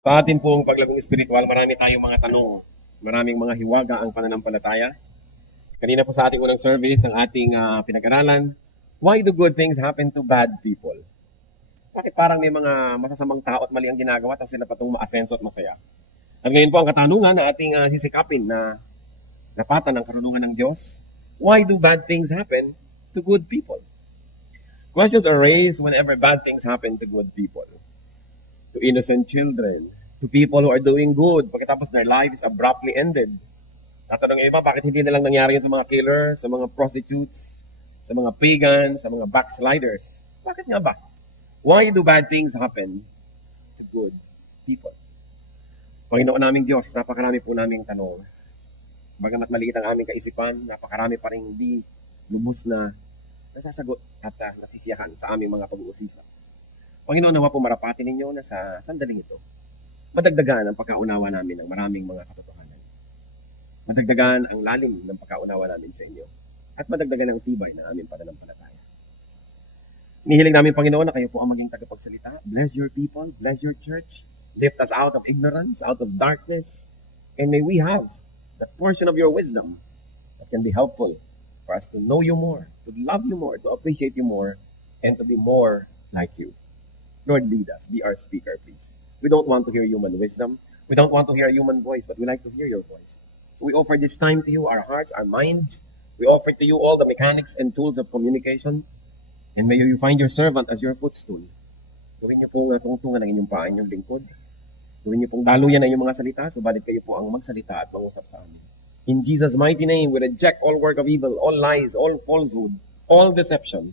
Sa atin pong paglagong espiritual, marami tayong mga tanong. Maraming mga hiwaga ang pananampalataya. Kanina po sa ating unang service, ang ating pinag-aralan, why do good things happen to bad people? Bakit parang may mga masasamang tao at mali ang ginagawa tapos sila patong maasenso at masaya? At ngayon po ang katanungan na ating sisikapin na napatan ng karunungan ng Diyos, why do bad things happen to good people? Questions are raised whenever bad things happen to good people. To innocent children, to people who are doing good, pagkatapos their life is abruptly ended. Tatanong yung iba, bakit hindi na lang nangyari yun sa mga killers, sa mga prostitutes, sa mga pagans, sa mga backsliders? Bakit nga ba? Why do bad things happen to good people? Panginoon naming Diyos, napakarami po naming tanong. Bagamat maliit ang aming kaisipan, napakarami pa rin hindi lubos na nasasagot at nasisiyahan sa aming mga pag-uusisa. Panginoon, nawa po marapati ninyo na sa sandaling ito, madagdagan ang pagkaunawa namin ng maraming mga katotohanan. Madagdagan ang lalim ng pagkaunawa namin sa inyo at madagdagan ang tibay ng aming pananampalataya. Nihiling namin, Panginoon, na kayo po ang maging tagapagsalita. Bless your people, bless your church. Lift us out of ignorance, out of darkness, and may we have that portion of your wisdom that can be helpful for us to know you more, to love you more, to appreciate you more, and to be more like you. Lord, lead us. Be our speaker, please. We don't want to hear human wisdom. We don't want to hear a human voice, but we like to hear your voice. So we offer this time to you, our hearts, our minds. We offer to you all the mechanics and tools of communication. And may you find your servant as your footstool. Gawin niyo pong tungtungan ng inyong paa, inyong lingkod. Gawin niyo pong daluyan ng inyong mga salita, subalit kayo po ang magsalita at mangusap sa amin. In Jesus' mighty name, we reject all work of evil, all lies, all falsehood, all deception.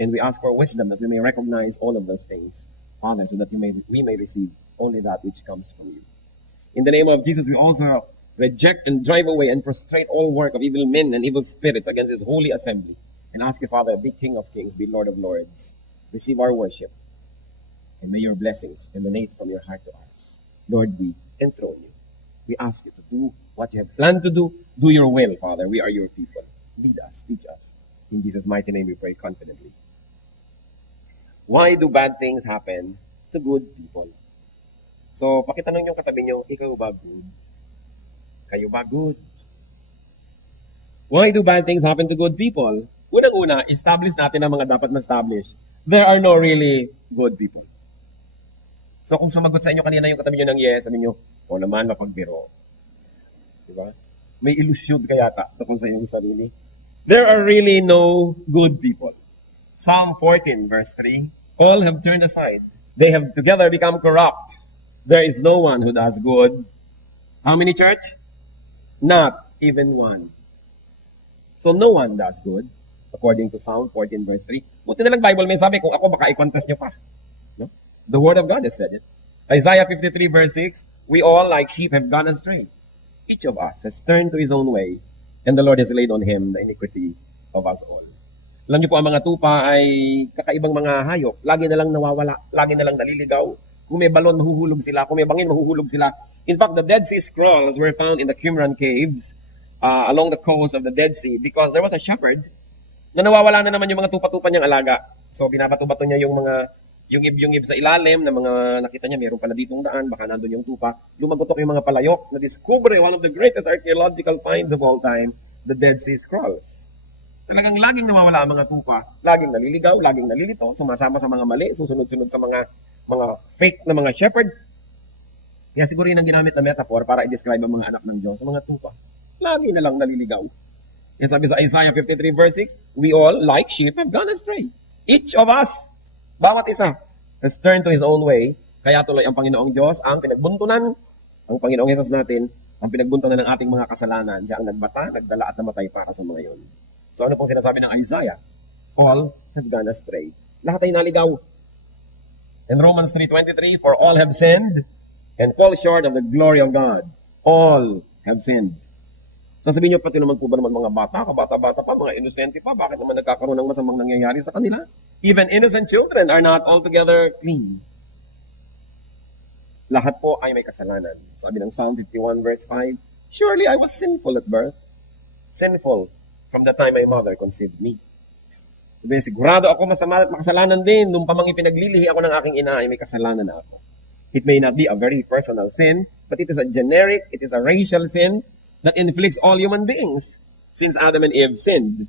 And we ask for wisdom that we may recognize all of those things, Father, so that we may receive only that which comes from you. In the name of Jesus, we also reject and drive away and frustrate all work of evil men and evil spirits against his holy assembly. And ask you, Father, be King of kings, be Lord of lords. Receive our worship. And may your blessings emanate from your heart to ours. Lord, we enthrone you. We ask you to do what you have planned to do. Do your will, Father. We are your people. Lead us, teach us. In Jesus' mighty name we pray confidently. Why do bad things happen to good people? So, pakitanong yung katabi nyo, ikaw ba good? Kayo ba good? Why do bad things happen to good people? Unang-una, establish natin ang mga dapat ma-establish. There are no really good people. So, kung sumagot sa inyo kanina yung katabi nyo ng yes, sabi nyo, o naman, mapagbiro. Diba? May ilusyon ka yata tungkol sa inyong sarili. There are really no good people. Psalm 14 verse 3, all have turned aside. They have together become corrupt. There is no one who does good. How many, church? Not even one. So no one does good, according to Psalm 14 verse 3. Buti na lang Bible may sabi, kung ako baka i-contest nyo pa. No? The Word of God has said it. Isaiah 53 verse 6, we all like sheep have gone astray. Each of us has turned to his own way, and the Lord has laid on him the iniquity of us all. Alam niyo po, ang mga tupa ay kakaibang mga hayop. Lagi na lang nawawala, lagi na lang naliligaw. Kung may balon, mahuhulog sila. Kung may bangin, mahuhulog sila. In fact, the Dead Sea Scrolls were found in the Qumran caves along the coast of the Dead Sea because there was a shepherd na nawawala na naman yung mga tupa-tupa niyang alaga. So, binabato-bato niya yung mga yung ib sa ilalim na mga nakita niya, mayroon pala ditong daan, baka nandun yung tupa. Lumagotok yung mga palayok na discover one of the greatest archaeological finds of all time, the Dead Sea Scrolls. Talagang laging nawawala ang mga tupa, laging naliligaw, laging nalilito, sumasama sa mga mali, susunod-sunod sa mga fake na mga shepherd. Kaya siguro yun ang ginamit na metaphor para i-describe ang mga anak ng Diyos, sa mga tupa. Lagi na lang naliligaw. Yan sabi sa Isaiah 53 verse 6, we all, like sheep, have gone astray. Each of us, bawat isa, has turned to his own way. Kaya tuloy ang Panginoong Diyos ang pinagbuntunan, ang Panginoong Yesus natin, ang pinagbuntunan ng ating mga kasalanan. Siya ang nagbata, nagdala at namatay para sa mga yon. So ano pong sinasabi ng Isaiah? All have gone astray. Lahat ay naligaw. In Romans 3:23, for all have sinned and fall short of the glory of God. All have sinned. Sasabihin nyo, pati naman po ba naman mga bata, kabata-bata pa, mga inosente pa, bakit naman nagkakaroon ng masamang nangyayari sa kanila? Even innocent children are not altogether clean. Lahat po ay may kasalanan. Sabi ng Psalm 51 verse 5, surely I was sinful at birth. Sinful from the time my mother conceived me. Sabi, sigurado ako masama at makasalanan din. Nung pamang ipinaglilihi ako ng aking ina, ay may kasalanan na ako. It may not be a very personal sin, but it is a generic, it is a racial sin that inflicts all human beings since Adam and Eve sinned.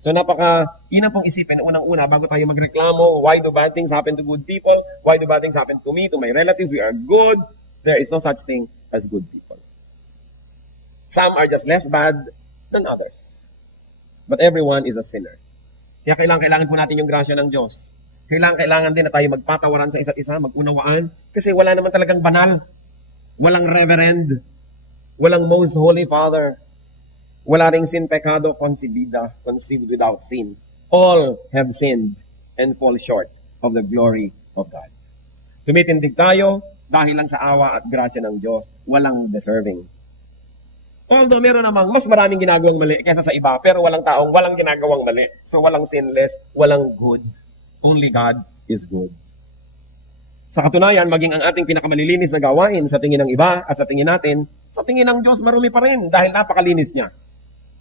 So ina pong isipin, unang-una, bago tayo magreklamo, why do bad things happen to good people? Why do bad things happen to me, to my relatives? We are good. There is no such thing as good people. Some are just less bad than others. But everyone is a sinner. Kaya kailangan po natin yung grasya ng Diyos. Kailangan din na tayo magpatawaran sa isa't isa, mag-unawaan. Kasi wala naman talagang banal. Walang reverend. Walang most holy father. Wala ring sin pecado concebida, conceived without sin. All have sinned and fall short of the glory of God. Tumitindig tayo dahil lang sa awa at grasya ng Diyos. Walang deserving. Although meron namang mas maraming ginagawang mali kaysa sa iba, pero walang taong walang ginagawang mali. So walang sinless, walang good. Only God is good. Sa katunayan, maging ang ating pinakamalilinis na gawain sa tingin ng iba at sa tingin natin, sa tingin ng Diyos marumi pa rin dahil napakalinis niya.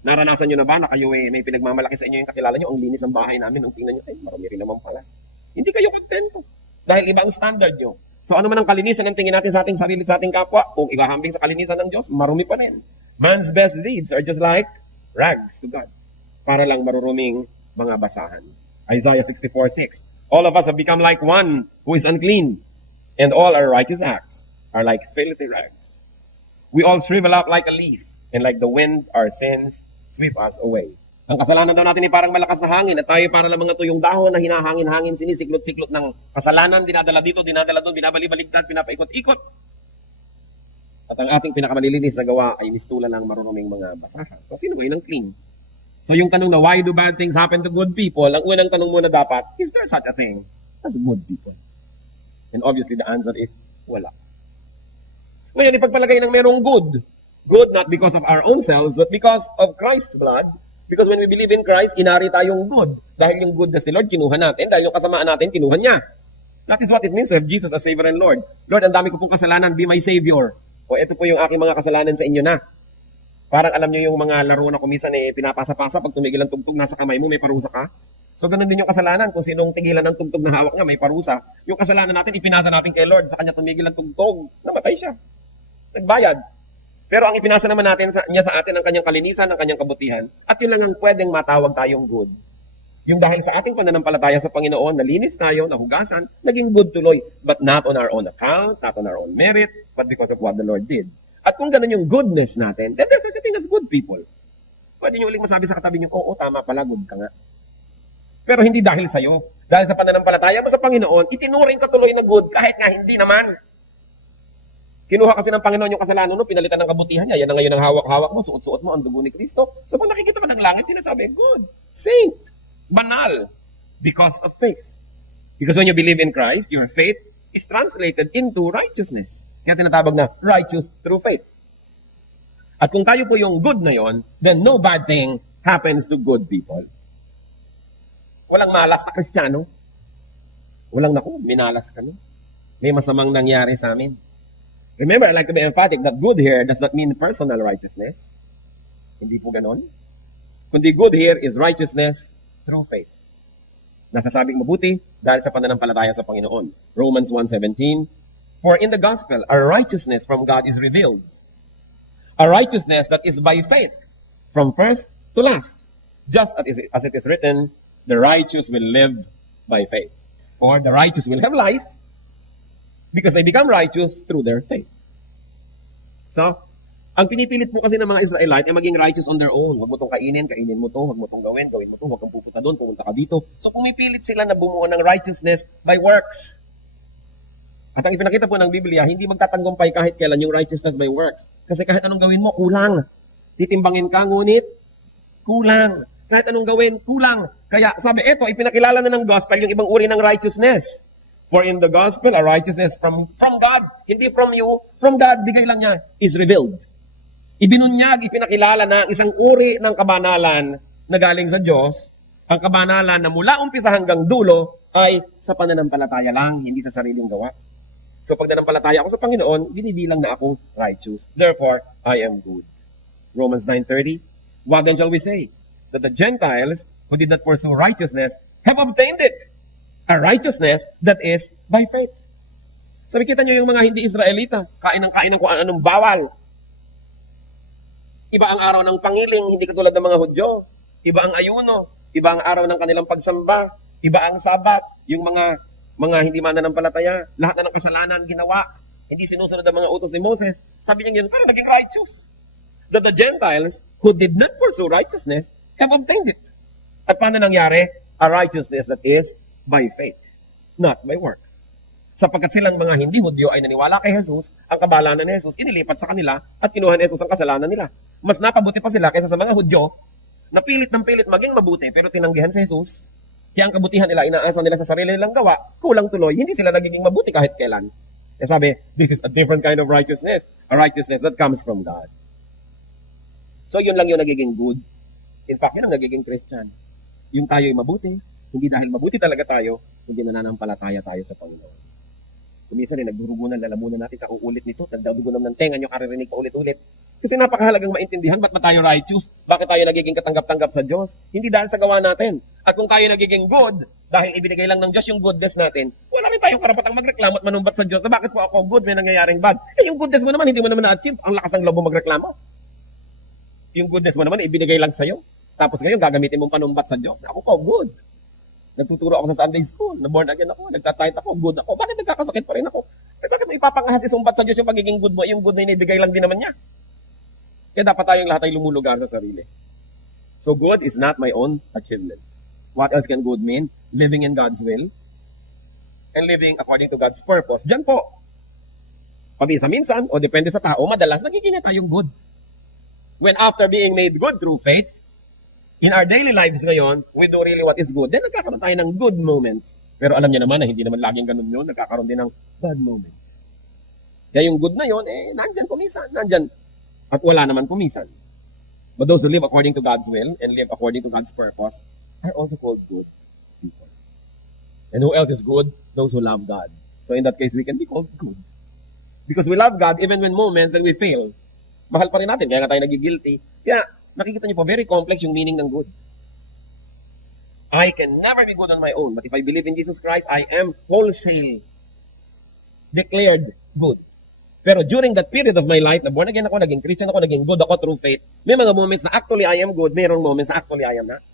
Naranasan nyo na ba na kayo may pinagmamalaki sa inyo yung kakilala nyo, ang linis ang bahay namin, ang tingnan nyo, marumi rin naman pala. Hindi kayo kontento dahil iba ang standard nyo. So ano man ang kalinisan ng tingin natin sa ating sarili at sa ating kapwa, kung ikahambing sa kalinisan ng Diyos, marumi pa rin. Man's best deeds are just like rags to God. Para lang maruruming mga basahan. Isaiah 64:6. All of us have become like one who is unclean, and all our righteous acts are like filthy rags. We all shrivel up like a leaf, and like the wind, our sins sweep us away. Ang kasalanan daw natin ay parang malakas na hangin, at tayo para lang mga tuyong dahon na hinahangin-hangin, sinisiklot-siklot ng kasalanan, dinadala dito, dinadala doon, binabali-baligtad, pinapaikot-ikot. At ang ating pinakamalilinis na gawa ay mistulan ng marunuming mga basahan. So, sino ba yun ang clean? So, yung tanong na, why do bad things happen to good people? Ang unang tanong muna dapat, is there such a thing as good people? And obviously, the answer is, wala. Ngayon, ipagpalagay ng merong good. Good not because of our own selves, but because of Christ's blood. Because when we believe in Christ, inari tayong good. Dahil yung goodness ni Lord, kinuha natin. Dahil yung kasamaan natin, kinuha niya. That is what it means to have Jesus as Savior and Lord. Lord, ang dami ko pong kasalanan, be my Savior. O ito po yung aking mga kasalanan sa inyo na. Parang alam niyo yung mga laro na kumisan pinapasa-pasa, pag tumigil ang tugtog, nasa kamay mo, may parusa ka. So ganun din yung kasalanan. Kung sinong tigilan ng tugtog na hawak niya, may parusa. Yung kasalanan natin, ipinasa natin kay Lord. Sa kanya tumigil ang tugtog, namatay siya. Nagbayad. Pero ang ipinasa naman natin niya sa atin ang kanyang kalinisan, ang kanyang kabutihan, at yun lang ang pwedeng matawag tayong good. Yung dahil sa ating pananampalataya sa Panginoon, nalinis tayo, nahugasan, naging good tuloy. But not on our own account, not on our own merit, but because of what the Lord did. At kung ganun yung goodness natin, then there's such a thing as good people. Pwede nyo uling masabi sa katabi nyo, oo, tama pala, good ka nga. Pero hindi dahil sa'yo. Dahil sa pananampalataya mo sa Panginoon, itinuring ka tuloy na good, kahit nga hindi naman. Kinuha kasi ng Panginoon yung kasalanan mo, pinalitan ng kabutihan niya. Yan ang ngayon ang hawak-hawak mo, suot-suot mo ang dugo ni Kristo. So pag nakikita mo ng langit, sinasabi, good, saint, banal, because of faith. Because when you believe in Christ, your faith is translated into righteousness. Kaya tinatawag na righteous through faith. At kung tayo po yung good na yon, then no bad thing happens to good people. Walang malas na Kristiyano. Walang naku, minalas ka no. May masamang nangyari sa amin. Remember, I like to be emphatic that good here does not mean personal righteousness. Hindi po ganon. Kundi good here is righteousness through faith. Nasasabing mabuti dahil sa pananampalataya sa Panginoon. Romans 1:17, for in the gospel, our righteousness from God is revealed. A righteousness that is by faith, from first to last. Just as it is written, the righteous will live by faith. Or the righteous will have life, because they become righteous through their faith. So, ang pinipilit mo kasi ng mga Israelite ay maging righteous on their own. Huwag mo itong kainin mo to, huwag mo itong gawin mo to, huwag kang pupunta doon, pumunta ka dito. So, pumipilit sila na bumuo ng righteousness by works. At ang ipinakita po ng Biblia, hindi magtatanggumpay kahit kailan yung righteousness by works. Kasi kahit anong gawin mo, kulang. Titimbangin ka, ngunit kulang. Kahit anong gawin, kulang. Kaya sabi, eto, ipinakilala na ng gospel yung ibang uri ng righteousness. For in the gospel, a righteousness from God, hindi from you, from God, bigay lang niya, is revealed. Ibinunyag, ipinakilala na isang uri ng kabanalan na galing sa Diyos, ang kabanalan na mula umpisa hanggang dulo ay sa pananampalataya lang, hindi sa sariling gawa. So pag nanampalataya ako sa Panginoon, binibilang na ako righteous. Therefore, I am good. Romans 9:30, what then shall we say? That the Gentiles who did not pursue righteousness have obtained it. A righteousness that is by faith. Sabi, kita nyo yung mga hindi Israelita, kain ng kung anong bawal. Iba ang araw ng pangiling, hindi katulad ng mga Hudyo. Iba ang ayuno, iba ang araw ng kanilang pagsamba, iba ang sabat, yung mga hindi mananampalataya, lahat na ng kasalanan ginawa, hindi sinusunod ang mga utos ni Moses. Sabi niya yun, para naging righteous. That the Gentiles who did not pursue righteousness have obtained it. At paano nangyari? A righteousness that is by faith, not by works. Sapagkat silang mga hindi Hudyo ay naniwala kay Jesus, ang kabalanan ni Jesus inilipat sa kanila at kinuha ni Jesus ang kasalanan nila. Mas napabuti pa sila kaysa sa mga Hudyo na pilit ng pilit maging mabuti pero tinanggihan si Jesus. Kaya ang kabutihan nila, inaasa nila sa sarili nilang gawa, kulang tuloy, hindi sila nagiging mabuti kahit kailan. Kaya sabi, this is a different kind of righteousness, a righteousness that comes from God. So yun lang yung nagiging good. In fact, yun ang nagiging Christian. Yung tayo'y mabuti, hindi dahil mabuti talaga tayo, kundi nananampalataya tayo sa Panginoon. Kuminsan nagdurugunan, lalamunan natin, kauulit nito, nagdadugunan ng tenga nyo, karirinig pa ulit-ulit. Kasi napakahalagang maintindihan, ba't ba tayo righteous? Bakit tayo nagiging katanggap-tanggap sa Diyos? Hindi dahil sa gawa natin. At kung tayo nagiging good, dahil ibinigay lang ng Diyos yung goodness natin, wala rin tayong karapatang magreklamo at manumbat sa Diyos na bakit po ako good, may nangyayaring bad. Eh yung goodness mo naman, hindi mo naman na-achieve. Ang lakas ng loob mo magreklamo. Yung goodness mo naman, ibinigay lang sa'yo. Tapos ngayon, gagamitin mong panumbat sa Diyos. Ako po, good. Nagtuturo ako sa Sunday school, na-born again ako, nagtatayt ako, good ako. Bakit nagkakasakit pa rin ako? Eh bakit mo ipapangahas isumbat sa Diyos yung pagiging good mo? Yung good na inibigay lang din naman niya. Kaya dapat tayong lahat ay lumulugar sa sarili. So good is not my own achievement. What else can good mean? Living in God's will and living according to God's purpose. Diyan po. Paminsan-minsan, o depende sa tao, madalas nagiging na tayong good. When after being made good through faith, in our daily lives ngayon, we do really what is good. Then nagkakaroon tayo ng good moments. Pero alam niyo naman na hindi naman laging ganun yun. Nagkakaroon din ng bad moments. Kaya yung good na yun, nandyan kumisan. Nandyan. At wala naman kumisan. But those who live according to God's will and live according to God's purpose are also called good people. And who else is good? Those who love God. So in that case, we can be called good. Because we love God even when moments when we fail. Mahal pa rin natin, kaya nga tayo nagigilty. Kaya nakikita niyo po, very complex yung meaning ng good. I can never be good on my own, but if I believe in Jesus Christ, I am wholesale declared good. Pero during that period of my life, na born again ako, naging Christian ako, naging good ako through faith, may mga moments na actually I am good, mayroong moments na actually I am not.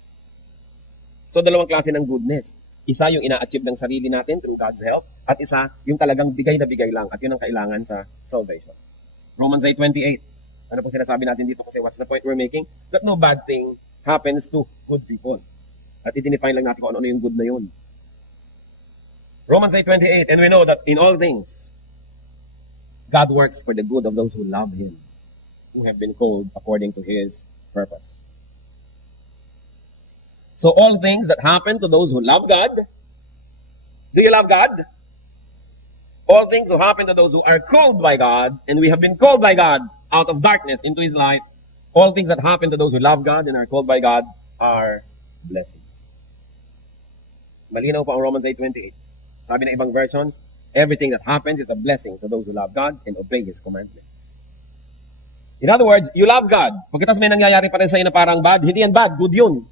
So dalawang klase ng goodness. Isa yung ina-achieve ng sarili natin through God's help, at isa yung talagang bigay na bigay lang, at yun ang kailangan sa salvation. Romans 8:28. Ano po sinasabi natin dito kasi what's the point we're making? That no bad thing happens to good people. At i-define lang natin kung ano yung good na yun. Romans 8:28, and we know that in all things, God works for the good of those who love Him, who have been called according to His purpose. So all things that happen to those who love God, do you love God? All things who happen to those who are called by God, and we have been called by God out of darkness into His light, all things that happen to those who love God and are called by God are blessings. Malinaw po ang Romans 8:28. Sabi ng ibang versions, everything that happens is a blessing to those who love God and obey His commandments. In other words, you love God. Pagkatapos may nangyayari pa rin sa'yo na parang bad, hindi yan bad, good yun.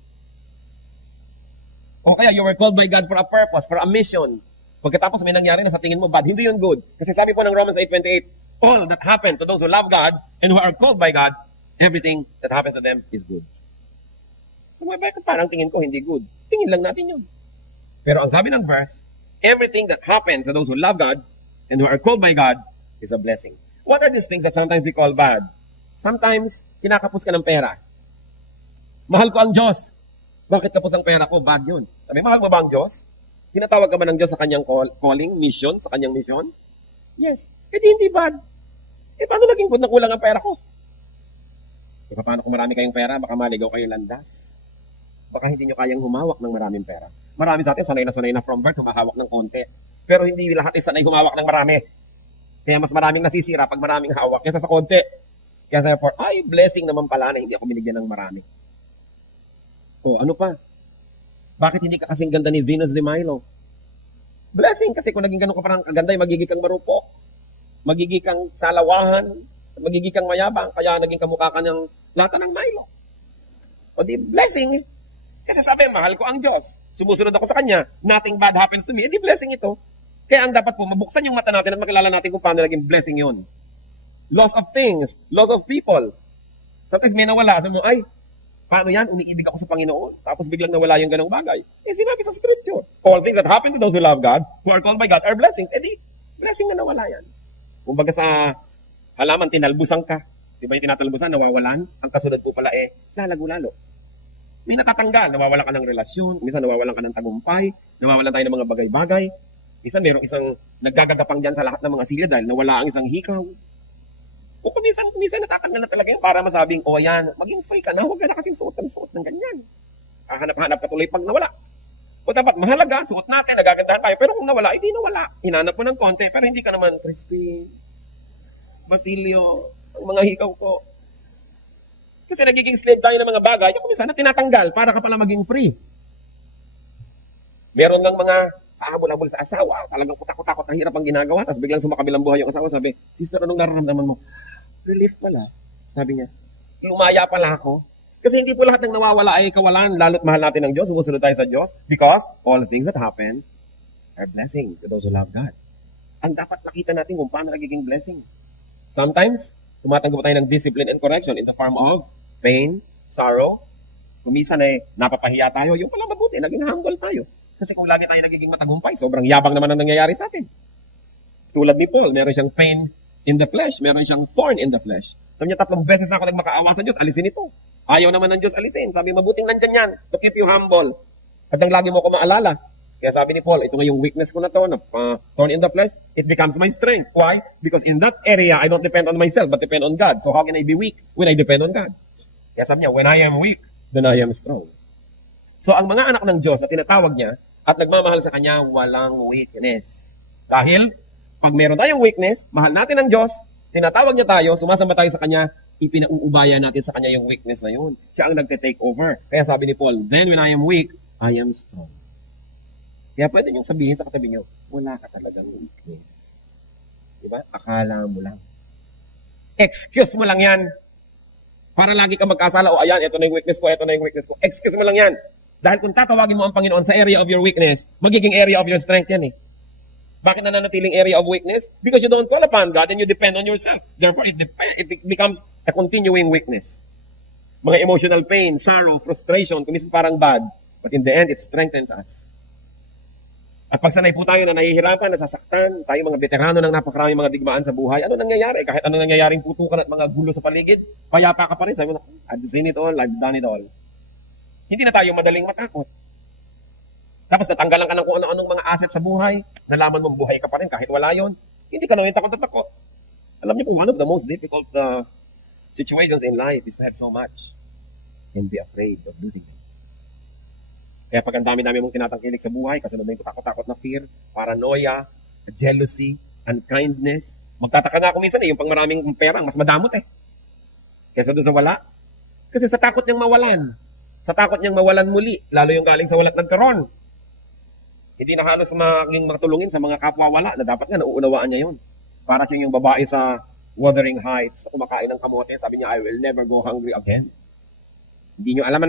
O kaya you were called by God for a purpose, for a mission. Pagkatapos may nangyari na sa tingin mo bad, hindi yun good. Kasi sabi po ng Romans 8:28, all that happen to those who love God and who are called by God, everything that happens to them is good. So bakit parang tingin ko hindi good? Tingin lang natin yun. Pero ang sabi ng verse, everything that happens to those who love God and who are called by God is a blessing. What are these things that sometimes we call bad? Sometimes, kinakapos ka ng pera. Mahal ko ang Diyos. Bakit kapos ang pera ko? Bad yun. Sabi, mahal mo ba ang Diyos? Tinatawag ka ba ng Diyos sa kanyang calling, mission, sa kanyang mission? Yes. Eh hindi bad. Eh paano naging good na kulang ang pera ko? E paano kung marami kayong pera, baka maligaw kayong landas? Baka hindi nyo kayang humawak ng maraming pera. Marami sa atin, sanay na from birth, humahawak ng konti. Pero hindi lahat ay sanay humawak ng marami. Kaya mas maraming nasisira pag maraming hawak kaysa sa konti. Kaya therefore, blessing naman pala na hindi ako binigyan ng marami. O, ano pa? Bakit hindi ka kasing ganda ni Venus de Milo? Blessing, kasi kung naging ganun ka parang kaganda, magiging kang marupok. Magiging kang salawahan. Magiging kang mayabang. Kaya naging kamukha ka ng lata ng Milo. O di, blessing. Kasi sabi, mahal ko ang Diyos. Sumusunod ako sa Kanya. Nothing bad happens to me. Eh di, blessing ito. Kaya ang dapat po, mabuksan yung mata natin at makilala natin kung paano naging blessing yun. Loss of things, loss of people. Sometimes may nawala. Sabi mo, ay, paano yan? Umiibig ako sa Panginoon. Tapos biglang nawala yung ganong bagay. Sinabi sa scripture. All things that happen to those who love God, who are called by God, are blessings. Blessing na nawala yan. Kumbaga sa halaman, tinalbusan ka. Di ba yung tinatalbusan, nawawalan? Ang kasunod po pala lalago lalo. May natatanggal, nawawalan ka ng relasyon, minsan nawawalan ka ng tagumpay, nawawalan tayo ng mga bagay-bagay. Minsan mayroong isang naggagagapang dyan sa lahat ng mga silya dahil nawala ang isang hikaw. O minsan natatanggal na talaga yun para masabing, ayan, maging free ka na, huwag ka na kasing suot ng ganyan. Hanap-hanap ka tuloy pag nawala. O dapat mahalaga, suot natin, nagagandahan tayo. Pero kung nawala, hindi nawala. Hinanap mo ng konti, pero hindi ka naman crispy, Basilio, ang mga hikaw ko. Kasi nagiging slave tayo ng mga bagay, yung minsan na tinatanggal para ka pala maging free. Meron ng mga hahabol-habol sa asawa, talagang kutakot-takot na hirap ang ginagawa, tapos biglang sumakabilang buhay yung asawa, sabi, sister, anong nararamdaman mo? Relief pala, sabi niya. Lumaya pala ako. Kasi hindi po lahat ng nawawala ay kawalan, lalo't mahal natin ng Diyos, sumusunod tayo sa Diyos, because all things that happen are blessings to those who love God. Ang dapat nakita natin kung paano nagiging blessing. Sometimes, tumatanggap tayo ng discipline and correction in the form of pain, sorrow. Kumisan napapahiya tayo, yung pala mabuti, naging humble tayo. Kasi kung lagi tayo nagiging matagumpay, sobrang yabang naman ang nangyayari sa atin. Tulad ni Paul, meron siyang pain in the flesh, meron siyang thorn in the flesh. Sabi niya, 3 beses na ako nagmakaawa sa Diyos, alisin ito. Ayaw naman ng Diyos alisin. Sabi, mabuting nandyan yan to keep you humble. At ang lagi mo ko maalala. Kaya sabi ni Paul, ito nga yung weakness ko na to, thorn in the flesh, it becomes my strength. Why? Because in that area, I don't depend on myself, but depend on God. So how can I be weak when I depend on God? Kaya sabi niya, when I am weak, then I am strong. So ang mga anak ng Diyos na tinatawag niya at nagmamahal sa Kanya, walang weakness. Dahil, pag meron tayong weakness, mahal natin ang Diyos, tinatawag niya tayo, sumasamba tayo sa Kanya, ipinauubaya natin sa Kanya yung weakness na yun. Siya ang nagte-take over. Kaya sabi ni Paul, then when I am weak, I am strong. Kaya pwede niyong sabihin sa katabi niyo, wala ka talagang weakness. Diba? Akala mo lang. Excuse mo lang yan. Para lagi ka magkasala, ayan, ito na yung weakness ko, ito na yung weakness ko. Excuse mo lang yan. Dahil kung tatawagin mo ang Panginoon sa area of your weakness, magiging area of your strength yan Bakit nananatiling area of weakness? Because you don't call upon God and you depend on yourself. Therefore, it becomes a continuing weakness. Mga emotional pain, sorrow, frustration, kumisan parang bad. But in the end, it strengthens us. At pag sanay po tayo na nahihirapan, nasasaktan, tayo mga veterano ng napakaraming mga digmaan sa buhay, ano nangyayari? Kahit ano nangyayaring putukan at mga gulo sa paligid, payapa ka pa rin. Sabi mo, I've seen it all, I've done it all. Hindi na tayo madaling matakot. Tapos natanggalan ka ng kung ano-anong mga asset sa buhay, nalaman mong buhay ka pa rin kahit wala yon. Hindi ka naman takot. Alam niyo po, one of the most difficult situations in life is to have so much and be afraid of losing it. Kaya pag ang dami-dami mong tinatangkilik sa buhay, kasunod na yung takot-takot na fear, paranoia, jealousy, unkindness. Magtataka nga ako minsan yung pang maraming perang, mas madamot kaysa doon sa wala. Kasi sa takot niyang mawalan, sa takot niyang mawalan muli, lalo yung galing sa walat nagkaroon. Hindi na halos maging matulungin sa mga kapwa-wala na dapat nga nauunawaan niya yun. Para siyang yung babae sa Wuthering Heights, sa kumakain ng kamote, sabi niya, I will never go hungry again. Hindi niyo alam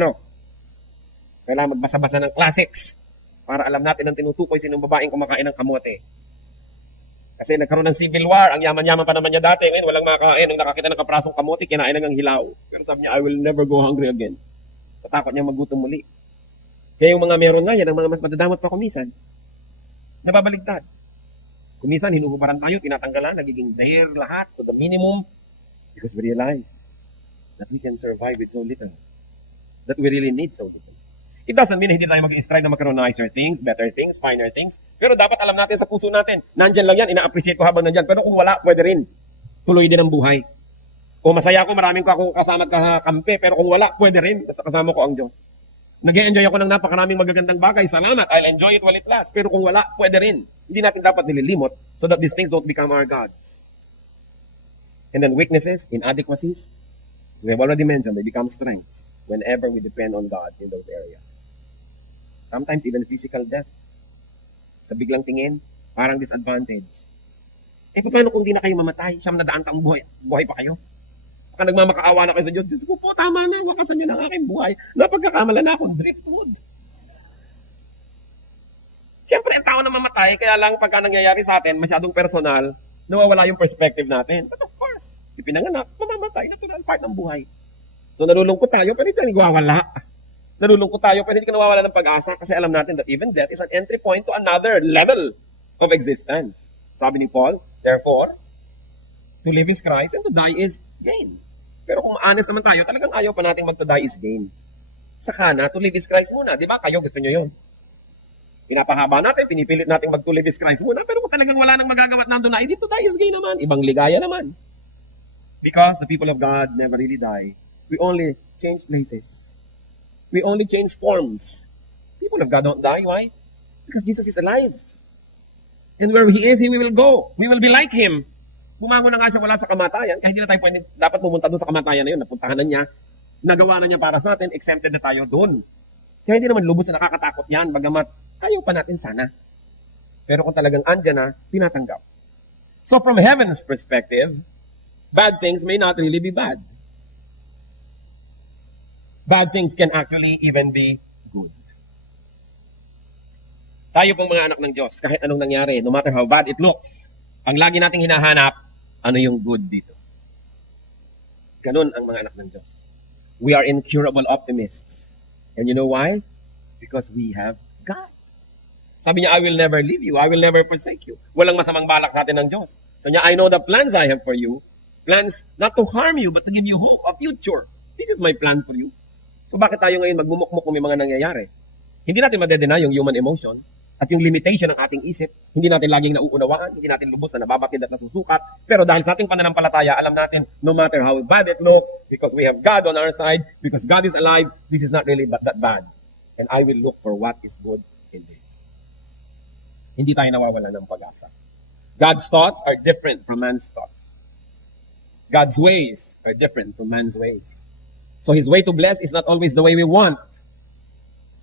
Kailangan magbasa-basa ng classics para alam natin ang tinutukoy sinong babaeng kumakain ng kamote. Kasi nagkaroon ng civil war, ang yaman-yaman pa naman niya dati, ngayon walang makakain, nung nakakita ng kaprasong kamote, kinain ng hilaw. Pero sabi niya, I will never go hungry again. Sa takot niya magutom muli. Kaya yung mga meron nga yan, ang mga mas madadamot pa kumisan, nababaligtad. Kumisan, hinuhubaran tayo, tinatanggalan, nagiging bare lahat to the minimum because we realize that we can survive with so little. That we really need so little. It doesn't mean hindi tayo mag-strive na magkaroon ng nicer things, better things, finer things. Pero dapat alam natin sa puso natin, nandyan lang yan, ina-appreciate ko habang nandyan. Pero kung wala, pwede rin. Tuloy din ang buhay. O masaya ako, maraming ko ako kasama at kakampi, pero kung wala, pwede rin. Basta kasama ko ang Diyos. Nag-enjoy ako ng napakaraming magagandang bagay. Salamat, I'll enjoy it while it lasts. Pero kung wala, pwede rin. Hindi natin dapat nililimot so that these things don't become our gods. And then weaknesses, inadequacies, we have already mentioned, they become strengths whenever we depend on God in those areas. Sometimes even physical death. Sa biglang tingin, parang disadvantage. Paano kung di na kayo mamatay? Siyam na daan taong buhay pa kayo? Baka nagmamakaawa na kayo sa Diyos. Diyos ko po, tama na. Wakasan niyo ng aking buhay. Napagkakamala na akong driftwood. Siyempre, ang tao na mamatay, kaya lang pagka nangyayari sa atin, masyadong personal, nawawala yung perspective natin. But of course, ipinanganak, mamamatay, natural part ng buhay. So nalulungkot tayo, pero hindi tayo nagwawala. Nalulungkot tayo, pero hindi ka nawawala ng pag-asa kasi alam natin that even death is an entry point to another level of existence. Sabi ni Paul, therefore, to live is Christ and to die is gain. Pero kung honest naman tayo, talagang ayaw pa nating mag-to-die is gain. Saka na, to live is Christ muna. Di ba? Kayo, gusto nyo yun. Pinapahaba natin, pinipilit natin mag-to live is Christ muna. Pero kung talagang wala nang magagawa at nandun na, hindi to die is gain naman. Ibang ligaya naman. Because the people of God never really die. We only change places. We only change forms. People of God don't die. Why? Because Jesus is alive. And where He is, He will go. We will be like Him. Bumangon na nga siya wala sa kamatayan, kaya hindi na tayo dapat pumunta doon sa kamatayan na yun. Napuntahan na niya, nagawa na niya para sa atin, exempted na tayo doon. Kaya hindi naman lubos na nakakatakot yan, bagamat ayaw pa natin sana. Pero kung talagang andyan na, tinatanggap. So from heaven's perspective, bad things may not really be bad. Bad things can actually even be good. Tayo pong mga anak ng Diyos, kahit anong nangyari, no matter how bad it looks, ang lagi nating hinahanap, ano yung good dito? Ganun ang mga anak ng Diyos. We are incurable optimists. And you know why? Because we have God. Sabi niya, I will never leave you. I will never forsake you. Walang masamang balak sa atin ng Diyos. So niya, I know the plans I have for you. Plans not to harm you, but to give you hope, a future. This is my plan for you. So bakit tayo ngayon magmumukmuk kung may mga nangyayari? Hindi natin madedena yung human emotion at yung limitation ng ating isip. Hindi natin laging nauunawaan, hindi natin lubos na nababatid at nasusukat. Pero dahil sa ating pananampalataya, alam natin, no matter how bad it looks, because we have God on our side, because God is alive, this is not really that bad. And I will look for what is good in this. Hindi tayo nawawala ng pag-asa. God's thoughts are different from man's thoughts. God's ways are different from man's ways. So His way to bless is not always the way we want.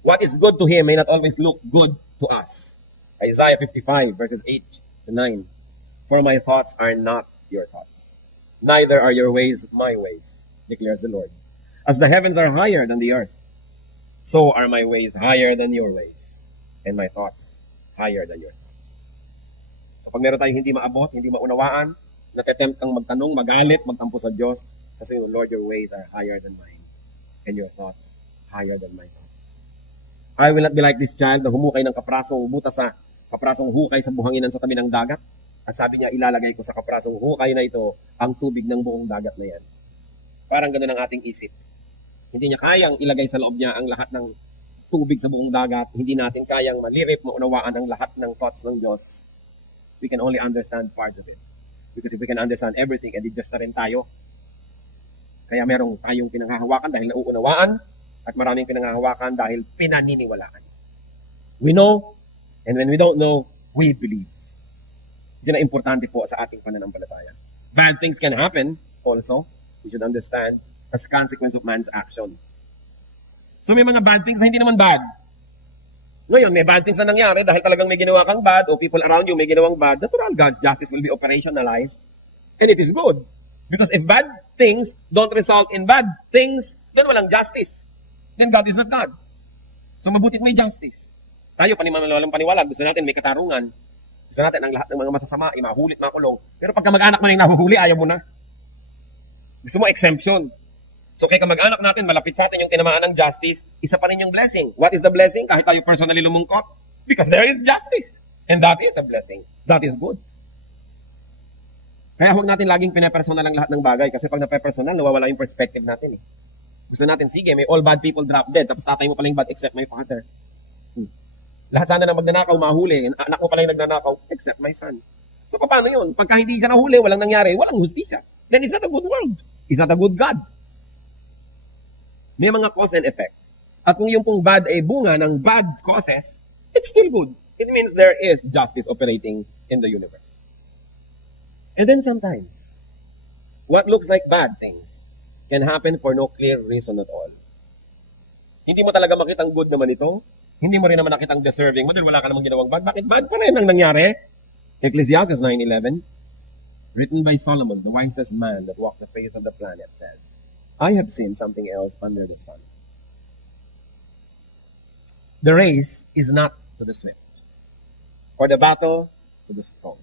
What is good to Him may not always look good to us. Isaiah 55 verses 8 to 9. For my thoughts are not your thoughts, neither are your ways my ways, declares the Lord. As the heavens are higher than the earth, so are my ways higher than your ways, and my thoughts higher than your thoughts. So pag meron tayong hindi maabot, hindi maunawaan, natatempt kang magtanong, magalit, magtampo sa Diyos, sasabihin mo, Lord, your ways are higher than mine, and your thoughts higher than my thoughts. I will not be like this child na humukay ng kaprasong butas sa kaprasong hukay sa buhanginan sa tabi ng dagat. At sabi niya, ilalagay ko sa kaprasong hukay na ito ang tubig ng buong dagat na yan. Parang ganoon ang ating isip. Hindi niya kayang ilagay sa loob niya ang lahat ng tubig sa buong dagat. Hindi natin kayang malirip, maunawaan ang lahat ng thoughts ng Diyos. We can only understand parts of it. Because if we can understand everything, edi just na rin tayo. Kaya merong tayong pinanghahawakan dahil nauunawaan, at maraming pinanghahawakan dahil pinaniniwalaan. We know, and when we don't know, we believe. Yun ang importante po sa ating pananampalataya. Bad things can happen also, we should understand, as a consequence of man's actions. So may mga bad things na hindi naman bad. Ngayon, may bad things na nangyari dahil talagang may ginawa kang bad o people around you may ginawang bad. Natural, God's justice will be operationalized. And it is good. Because if bad things don't result in bad things, then walang justice. Then God is not God. So mabutit may justice. Tayo, walang paniwala, gusto natin may katarungan. Gusto natin ang lahat ng mga masasama, mahulit, makulong. Pero pagka mag-anak mo na yung nahuhuli, ayaw mo na. Gusto mo exemption. So kaya kamag-anak natin, malapit sa atin yung tinamaan ng justice, isa pa rin yung blessing. What is the blessing? Kahit tayo personally lumungkot. Because there is justice. And that is a blessing. That is good. Kaya huwag natin laging pinapersonal ang lahat ng bagay. Kasi pag napepersonal, nawawala yung perspective natin eh. Gusto natin, sige, may all bad people drop dead, tapos tatay mo pala yung bad except my father. Lahat sana na magnanakaw, mahuli, anak mo pala yung nagnanakaw, except my son. So paano yun? Pagka hindi siya nahuli, walang nangyari, walang hustisya. Then it's not a good world. It's not a good God. May mga cause and effect. At kung yung pong bad ay bunga ng bad causes, it's still good. It means there is justice operating in the universe. And then sometimes, what looks like bad things can happen for no clear reason at all. Hindi mo talaga makitang good naman ito. Hindi mo rin naman nakitang deserving mo dahil wala ka namang ginawang bad. Bakit bad pa rin ang nangyari? Ecclesiastes 9:11, written by Solomon, the wisest man that walked the face of the planet, says, I have seen something else under the sun. The race is not to the swift, for the battle to the strong.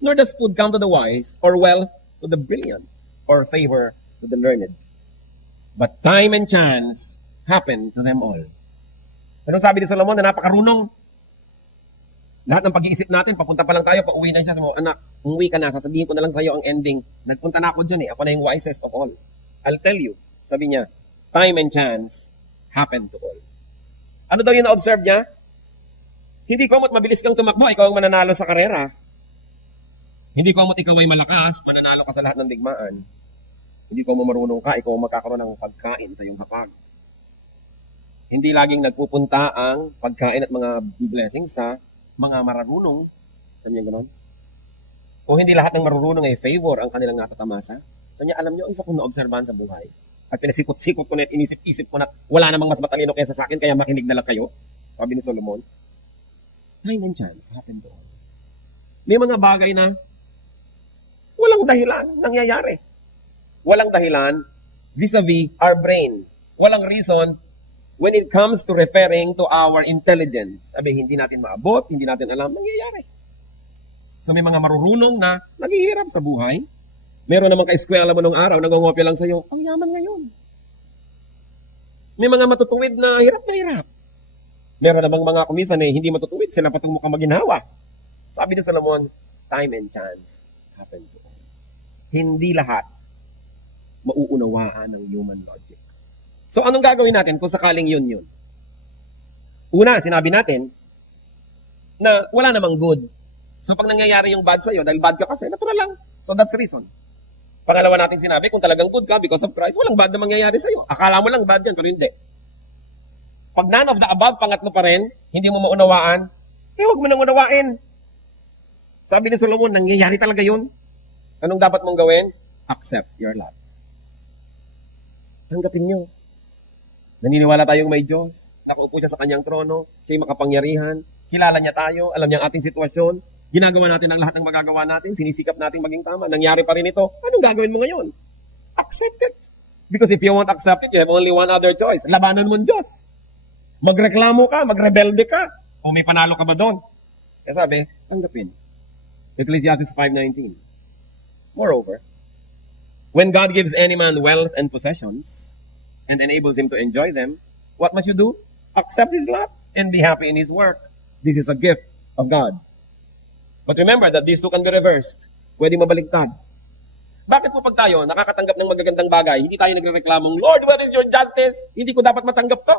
Nor does food come to the wise, or wealth to the brilliant, or favor to the learned. But time and chance happen to them all. Anong sabi ni Solomon na napakarunong? Lahat ng pag-iisip natin, papunta pa lang tayo, pauwi na siya sa mga anak. Umuwi ka na, sasabihin ko na lang sa iyo ang ending. Nagpunta na ako dyan eh, ako na yung wisest of all. I'll tell you, sabi niya, time and chance happen to all. Ano daw yung na-observe niya? Hindi ko mo't mabilis kang tumakbo, ikaw ang mananalo sa karera. Hindi ko mo't ikaw ay malakas, mananalo ka sa lahat ng digmaan. Hindi ko mo marunong ka, ikaw ang magkakaroon ng pagkain sa iyong hapag. Hindi laging nagpupunta ang pagkain at mga blessings sa mga marunong. Sabi niya gano'n? O hindi lahat ng marunong ay favor ang kanilang natatamasa. So niya, alam niyo, ang isa kong naobserbahan sa buhay. At pinasikot-sikot ko na at inisip-isip ko na wala namang mas matalino kaysa sa akin, kaya makinig na lang kayo. Sabi ni Solomon, time and chance happen to all. May mga bagay na walang dahilan nangyayari. Walang dahilan vis-a-vis our brain. Walang reason when it comes to referring to our intelligence. Sabi, hindi natin maabot, hindi natin alam, nangyayari. So may mga marurunong na naghihirap sa buhay. Meron namang ka-eskwela mo nung araw, nangongopya lang sa'yo, ang yaman ngayon. May mga matutuwid na hirap na hirap. Meron namang mga kumisan eh, hindi matutuwid, sila pa itong mukhang maginhawa. Sabi ni Solomon, time and chance happen to all. Hindi lahat mauunawaan ng human logic. So anong gagawin natin kung sakaling yun? Una, sinabi natin na wala namang good. So pag nangyayari yung bad sa'yo, dahil bad ka kasi, natural lang. So that's the reason. Pangalawa natin sinabi, kung talagang good ka because of Christ, walang bad na mangyayari sa'yo. Akala mo lang bad yan, pero hindi. Pag none of the above, pangatlo pa rin, hindi mo maunawaan, huwag mo nang unawain. Sabi ni Solomon, nangyayari talaga yun. Anong dapat mong gawin? Accept your lot. Tanggapin nyo. Naniniwala tayong may Diyos. Nakaupo siya sa kanyang trono. Siya'y makapangyarihan. Kilala niya tayo. Alam niya ang ating sitwasyon. Ginagawa natin ang lahat ng magagawa natin. Sinisikap natin maging tama. Nangyari pa rin ito. Anong gagawin mo ngayon? Accept it. Because if you won't accept it, you have only one other choice. Labanan mo ang Diyos. Magreklamo ka, magrebelde ka. O may panalo ka ba doon? Kaya sabi, tanggapin. Ecclesiastes 5:19. Moreover, when God gives any man wealth and possessions and enables him to enjoy them, what must you do? Accept his lot and be happy in his work. This is a gift of God. But remember that these two can be reversed. Pwede mabaliktad. Bakit po pag tayo nakakatanggap ng magagandang bagay, hindi tayo nagre-reklamong, Lord, what is your justice? Hindi ko dapat matanggap to.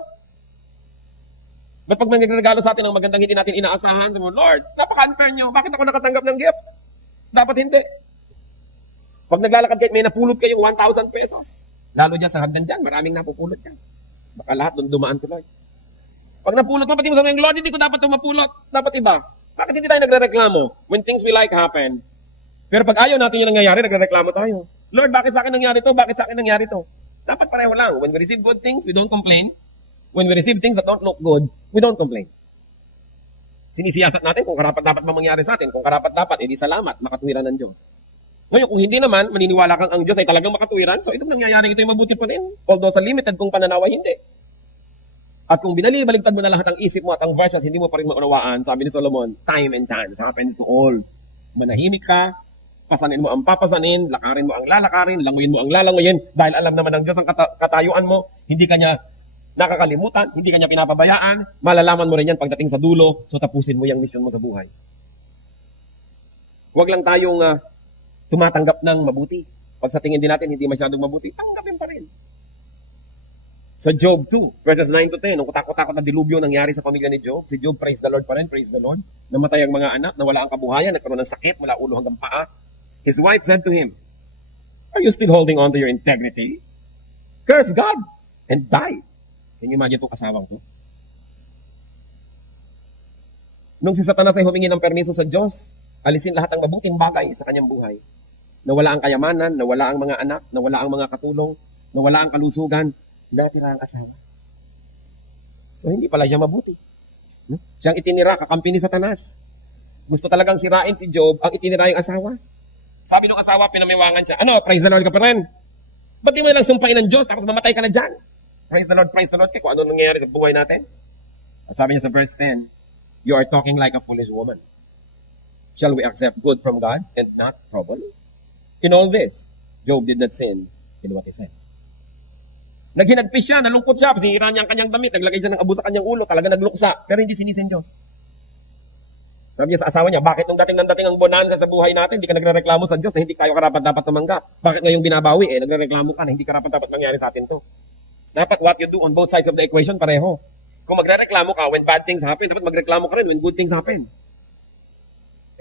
But pag may nagregalo sa atin ng magandang hindi natin inaasahan, sabi mo, Lord, napaka-unfair nyo. Bakit ako nakatanggap ng gift? Dapat hindi. Pag naglalakad kayo, may napulot kayong 1,000 pesos. Lalo dyan sa hagdan dyan, maraming napupulot dyan. Baka lahat doon dumaan tuloy. Pag napulot mo, pati mo sabihin, Lord, hindi ko dapat ito mapulot. Dapat iba. Bakit hindi tayo nagre-reklamo? When things we like happen. Pero pag ayaw natin yung nangyayari, nagre-reklamo tayo. Lord, bakit sa akin nangyari to? Bakit sa akin nangyari to? Dapat pareho lang. When we receive good things, we don't complain. When we receive things that don't look good, we don't complain. Sinisiyasat natin kung karapat-dapat ba mangyari sa atin. Kung karapat-dapat, edi salamat, makatuwiran ng Diyos. Ngayon, kung hindi naman, maniniwala kang ang Diyos ay talagang makatuwiran, so itong nangyayari ito ay mabuti pa rin. Although sa limited kong pananaw ay hindi. At kung binaligtad mo na lahat ang isip mo at ang verses, hindi mo pa rin maunawaan, sabi ni Solomon, time and chance happen to all. Manahimik ka, pasanin mo ang papasanin, lakarin mo ang lalakarin, languyin mo ang lalanguyin, dahil alam naman ng Diyos ang katayuan mo, hindi kanya nakakalimutan, hindi kanya pinapabayaan, malalaman mo rin yan pagdating sa dulo, so tapusin mo yung mission mo sa buhay. Huwag lang tayong tumatanggap ng mabuti. Pag sa tingin din natin, hindi masyadong mabuti, tanggapin pa rin. Sa Job 2, verses 9 to 10, nung kutakot-takot na dilubyo nangyari sa pamilya ni Job, si Job, praise the Lord pa rin, praise the Lord. Namatay ang mga anak, nawala ang kabuhayan, nagkaroon ng sakit mula ulo hanggang paa. His wife said to him, are you still holding on to your integrity? Curse God and die. Can you imagine itong kasawang to? Nung si Satanas ay humingi ng permiso sa Diyos, alisin lahat ng mabuting bagay sa kanyang buhay. Nawala ang kayamanan, nawala ang mga anak, nawala ang mga katulong, nawala ang kalusugan, natira ang asawa. So hindi pala siya mabuti. Siyang itinira, kakampi ni Satanas. Gusto talagang sirain si Job ang itinira yung asawa. Sabi ng asawa, pinamiwangan siya, ano, praise the Lord ka pa rin? Ba't di mo lang sumpain ng Diyos tapos mamatay ka na dyan? Praise the Lord, kung ano nangyayari sa buhay natin. At sabi niya sa verse 10, you are talking like a foolish woman. Shall we accept good from God and not trouble? In all this, Job did not sin in what he said. Naghinagpis siya, nalungkot siya, sinira niya ang kanyang damit, naglagay siya ng abo sa kanyang ulo, talaga nagluksa, pero hindi sinisin Diyos. Sabi niya sa asawa niya, bakit nung dating ang bonanza sa buhay natin, hindi ka nagrereklamo sa Diyos na hindi tayo karapat-dapat tumanggap? Bakit ngayong binabawi, nagrereklamo ka na hindi karapat-dapat mangyari sa atin to? Dapat what you do on both sides of the equation, pareho. Kung magrereklamo ka when bad things happen, dapat magreklamo ka rin when good things happen.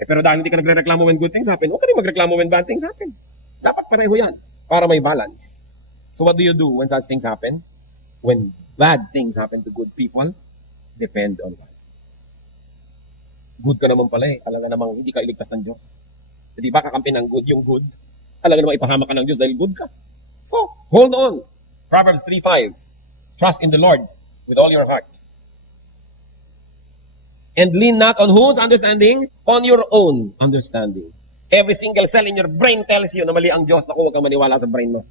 Pero dahil hindi ka nagrereklamo when good things happen, huwag ka rin magreklamo when bad things happen. Dapat pareho yan, para may balance. So what do you do when such things happen? When bad things happen to good people, depend on God. Good ka naman pala eh. Alam nga namang hindi ka iligtas ng Diyos. Hindi ba kakampi ng good yung good? Alam nga namang ipahamak ka ng Diyos dahil good ka. So, hold on. Proverbs 3:5. Trust in the Lord with all your heart. And lean not on whose understanding? On your own understanding. Every single cell in your brain tells you na mali ang Diyos. Naku, huwag kang maniwala sa brain mo.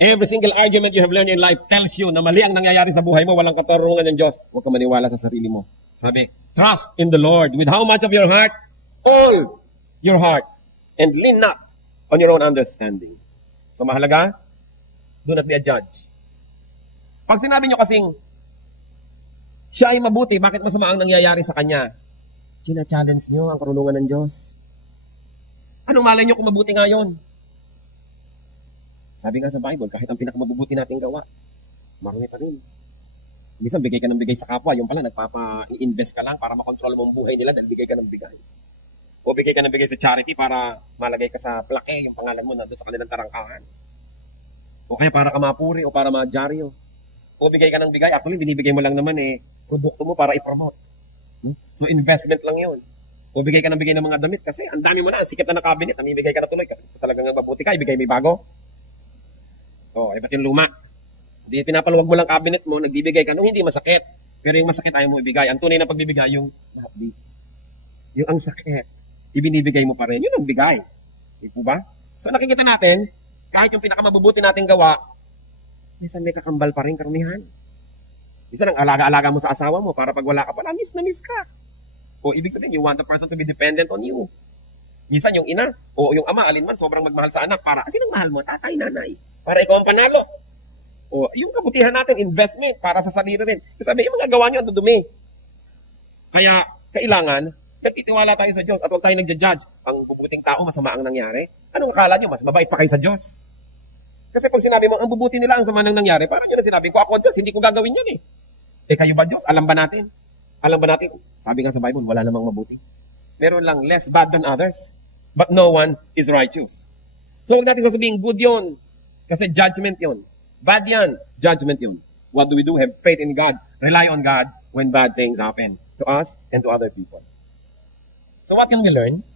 Every single argument you have learned in life tells you na mali ang nangyayari sa buhay mo. Walang katarungan ng Diyos. Huwag kang maniwala sa sarili mo. Sabi, trust in the Lord with how much of your heart? All your heart. And lean not on your own understanding. So mahalaga, do not be a judge. Pag sinabi nyo kasing, siya ay mabuti, bakit masama ang nangyayari sa kanya? China-challenge nyo ang karunungan ng Diyos. Anong malay nyo kung mabuti nga yun? Sabi nga sa Bible, kahit ang pinakamabubuti nating gawa, marami pa rin. Minsan, bigay ka ng bigay sa kapwa. Yung pala, nagpapa-invest ka lang para makontrol mo ang buhay nila dahil bigay ka ng bigay. O bigay ka ng bigay sa charity para malagay ka sa plaque, yung pangalan mo nandun sa kanilang tarangkahan. O kaya para ka mapuri o para madyaryo. O bigay ka ng bigay. Actually, binibigay mo lang naman produkto mo para i-promote. So, investment lang yun. O bigay ka ng bigay ng mga damit kasi ang dami mo na, ang sikat na cabinet, namibigay ka na tuloy. Talagang mabuti ka, ibigay may bago. O, iba't yung luma. Hindi, pinapaluwag mo lang cabinet mo, nagbibigay ka nung hindi masakit. Pero yung masakit ayaw mo ibigay. Ang tunay na pagbibigay, yung mahapdi. Yung ang sakit, ibinibigay mo pa rin. Yun ang bigay. Di po ba? So nakikita natin, kahit yung pinakamabubuti nating gawa, minsan may kakambal pa rin karumihan. Minsan ang alaga-alaga mo sa asawa mo para pag wala ka pala, miss na miss ka. O ibig sabihin, you want the person to be dependent on you. Minsan yung ina o yung ama, alinman, sobrang magmahal sa anak para, sinong mahal mo? Tatay, nanay. Para ikaw ang panalo. O yung kabutihan natin, investment para sa sarili rin. Kasi sabi, yung mga gawa nyo, ang dudumi. Kaya, kailangan, nagtitiwala tayo sa Diyos at huwag tayo nagja-judge. Ang bubuting tao, masama ang nangyari. Anong akala nyo? Mas mabait pa kayo sa Diyos. Kasi pag sinabi mo, ang bubuti nila, ang sama nang nangyari, parang yun na sinabi ko, ako Diyos, hindi ko gagawin yan eh. Kayo ba Diyos? Alam ba natin? Alam ba natin? Sabi nga sa Bible, wala namang mabuti. Meron lang less bad than others. But no one is righteous. So huwag natin sasabihin, good yun. Kasi judgment yun. Bad yan. Judgment yun. What do we do? Have faith in God. Rely on God when bad things happen to us and to other people. So what can we learn?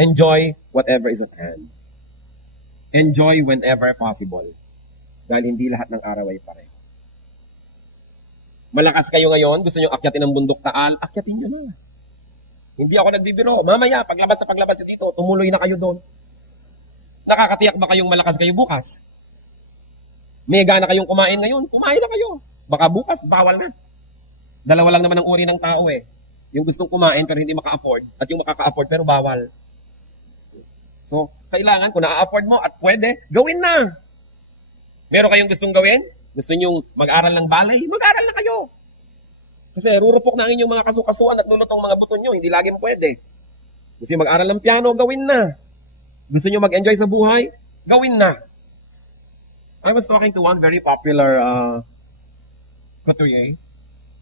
Enjoy whatever is at hand. Enjoy whenever possible. Dahil hindi lahat ng araw ay pareho. Malakas kayo ngayon, gusto nyo akyatin ang bundok Taal, akyatin nyo na. Hindi ako nagbibiro. Mamaya, paglabas nyo dito, tumuloy na kayo doon. Nakakatiyak ba kayong malakas kayo bukas? May gana kayong kumain ngayon, kumain na kayo. Baka bukas, bawal na. Dalawa lang naman ang uri ng tao eh. Yung gustong kumain pero hindi maka-afford, at yung makaka-afford pero bawal. So, kailangan, kung na-afford mo at pwede, gawin na. Meron kayong gustong gawin? Gusto nyo mag-aral ng balay? Mag-aral na kayo. Kasi rurupok na ang inyong mga kasukasuan at lulutong mga buto nyo, hindi lagi pwede. Gusto nyo mag-aral ng piano? Gawin na. Gusto nyo mag-enjoy sa buhay? Gawin na. I was talking to one very popular couturier.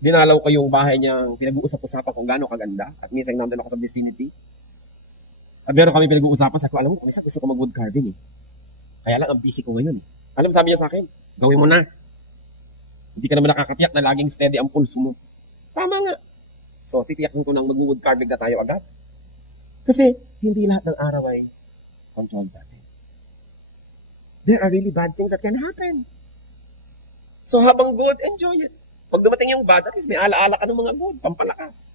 Dinalaw ko yung bahay niya, pinag-uusap-usapan kung gaano kaganda. At minsan nandun ako sa vicinity. At meron kami pinag-uusapan, sabi ko, alam mo, kumisa gusto ko mag-wood carving eh. Kaya lang, ang busy ko ngayon eh. Alam, sabi niya sa akin, gawin mo na. Hindi ka naman nakakatiyak na laging steady ang pulso mo. Tama nga. So, titiyakin ko nang mag-wood carving na tayo agad. Kasi, hindi lahat ng araw ay controlled natin. There are really bad things that can happen. So, habang good, enjoy it. Pag dumating yung bad, at least may alaala ka ng mga good, pampalakas.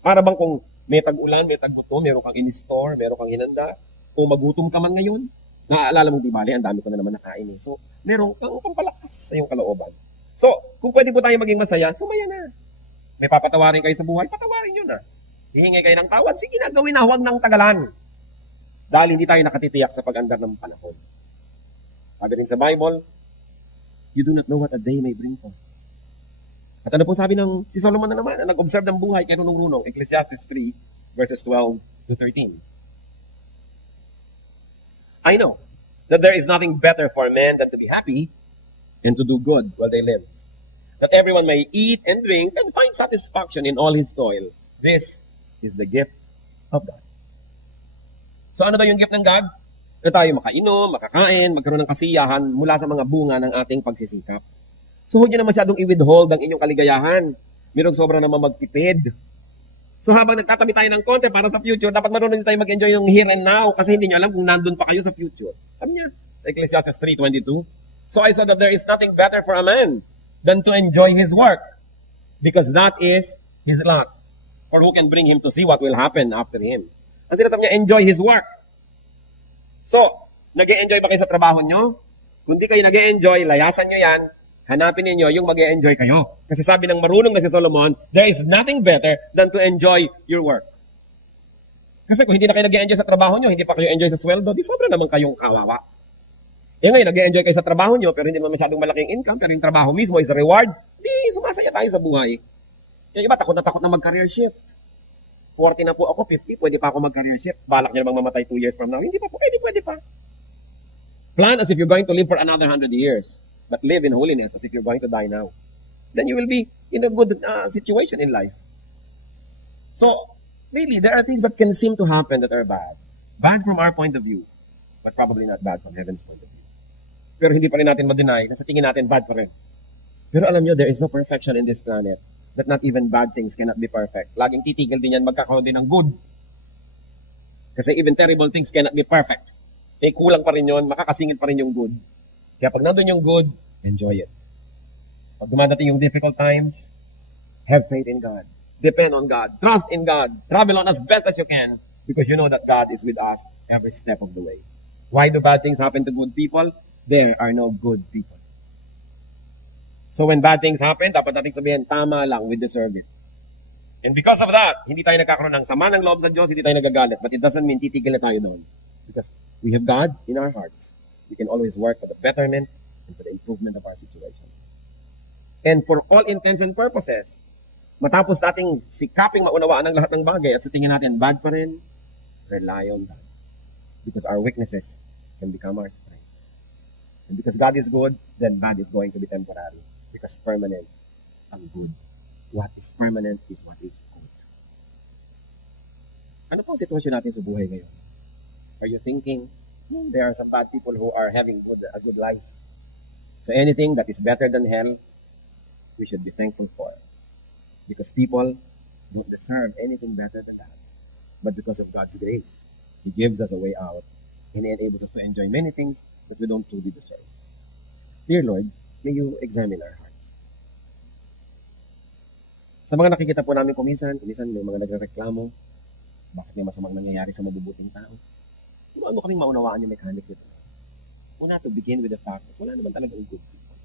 Para bang kung may tag-ulan, may tag-buto, meron kang in-store, meron kang hinanda, o magutom ka man ngayon, naaalala mong di bali, ang dami ko na naman nakain eh. So, meron kang pampalakas sa iyong kalooban. So, kung pwede po tayo maging masaya, sumaya na. May papatawarin kayo sa buhay, patawarin nyo na. Hihingi kayo ng tawad, sige na, gawin na, huwag nang tagalan. Dahil hindi tayo nakatitiyak sa pag-andar ng panahon. Sabi rin sa Bible, you do not know what a day may bring forth. At ano po sabi ng si Solomon na naman, na nag-observe ng buhay kay runong-runong, Ecclesiastes 3, verses 12 to 13. I know that there is nothing better for men than to be happy and to do good while they live. That everyone may eat and drink and find satisfaction in all his toil. This is the gift of God. So ano daw yung gift ng God? Na tayo makainom, makakain, magkaroon ng kasiyahan mula sa mga bunga ng ating pagsisikap. So huwag nyo na masyadong i-withhold ang inyong kaligayahan. Mayroong sobra naman magtipid. So habang nagtatabi tayo ng konti para sa future, dapat marunong din tayo mag-enjoy yung here and now kasi hindi nyo alam kung nandun pa kayo sa future. Sabi niya sa Ecclesiastes 3:22. So I said that there is nothing better for a man than to enjoy his work because that is his lot. Or who can bring him to see what will happen after him. Ang sinasabi niya, enjoy his work. So, nag-e-enjoy ba kayo sa trabaho nyo? Kung di kayo nag-e-enjoy, layasan nyo yan, hanapin niyo yung mag-e-enjoy kayo. Kasi sabi ng marunong na si Solomon, there is nothing better than to enjoy your work. Kasi kung hindi na kayo nag-e-enjoy sa trabaho nyo, hindi pa kayo enjoy sa sweldo, di sobra naman kayong kawawa. Eh ngayon, nag-e-enjoy kayo sa trabaho nyo, pero hindi naman masyadong malaking income, pero yung trabaho mismo is a reward, di sumasaya tayo sa buhay. Yung iba, takot na mag-career shift. 40 na po ako, 50, pwede pa ako mag-career shift. Balak niya namang mamatay 2 years from now. Hindi pa po, pwede pa. Plan as if you're going to live for another 100 years. But live in holiness as if you're going to die now. Then you will be in a good situation in life. So, really, there are things that can seem to happen that are bad. Bad from our point of view, but probably not bad from heaven's point of view. Pero hindi pa rin natin ma-deny na sa tingin natin bad pa rin. Pero alam nyo, there is no perfection in this planet that not even bad things cannot be perfect. Laging titigil din yan, magkakaroon din ng good. Kasi even terrible things cannot be perfect. Eh, kulang pa rin yun, makakasingit pa rin yung good. Kaya pag nandun yung good, enjoy it. Pag dumadating yung difficult times, have faith in God. Depend on God. Trust in God. Travel on as best as you can because you know that God is with us every step of the way. Why do bad things happen to good people? There are no good people. So when bad things happen, dapat nating sabihin, tama lang, we deserve it. And because of that, hindi tayo nagkakaroon ng sama ng loob sa Diyos, hindi tayo nagagalit. But it doesn't mean titigil na tayo doon. Because we have God in our hearts. We can always work for the betterment and for the improvement of our situation. And for all intents and purposes, matapos nating sikaping maunawaan ang lahat ng bagay at sa tingin natin, bad pa rin, rely on God. Because our weaknesses can become our strengths. And because God is good, then bad is going to be temporary. Because permanent ang good. What is permanent is what is good. Ano po ang sitwasyon natin sa buhay ngayon? Are you thinking, there are some bad people who are having a good life? So anything that is better than hell, we should be thankful for. Because people don't deserve anything better than that. But because of God's grace, He gives us a way out and enables us to enjoy many things that we don't truly deserve. Dear Lord, may you examine our hearts. Sa mga nakikita po namin kuminsan may mga nagrereklamo, bakit may masamang nangyayari sa mabubuting tao. Turuan mo kaming maunawaan yung mechanics ito. Una, to begin with the fact that wala naman talagang good people.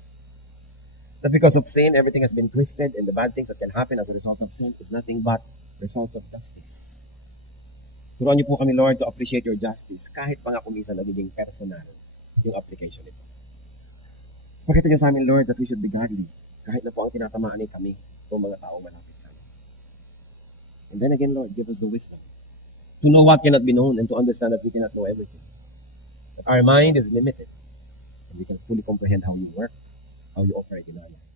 That because of sin, everything has been twisted and the bad things that can happen as a result of sin is nothing but results of justice. Turuan niyo po kami, Lord, to appreciate your justice kahit pa nga kuminsan nagiging personal yung application nito. Pakita niyo sa amin, Lord, that we should be godly kahit na po ang tinatamaan ay kami o mga taong malapit sa amin. And then again, Lord, give us the wisdom to know what cannot be known and to understand that we cannot know everything. That our mind is limited and we can fully comprehend how you work, how you operate in our life.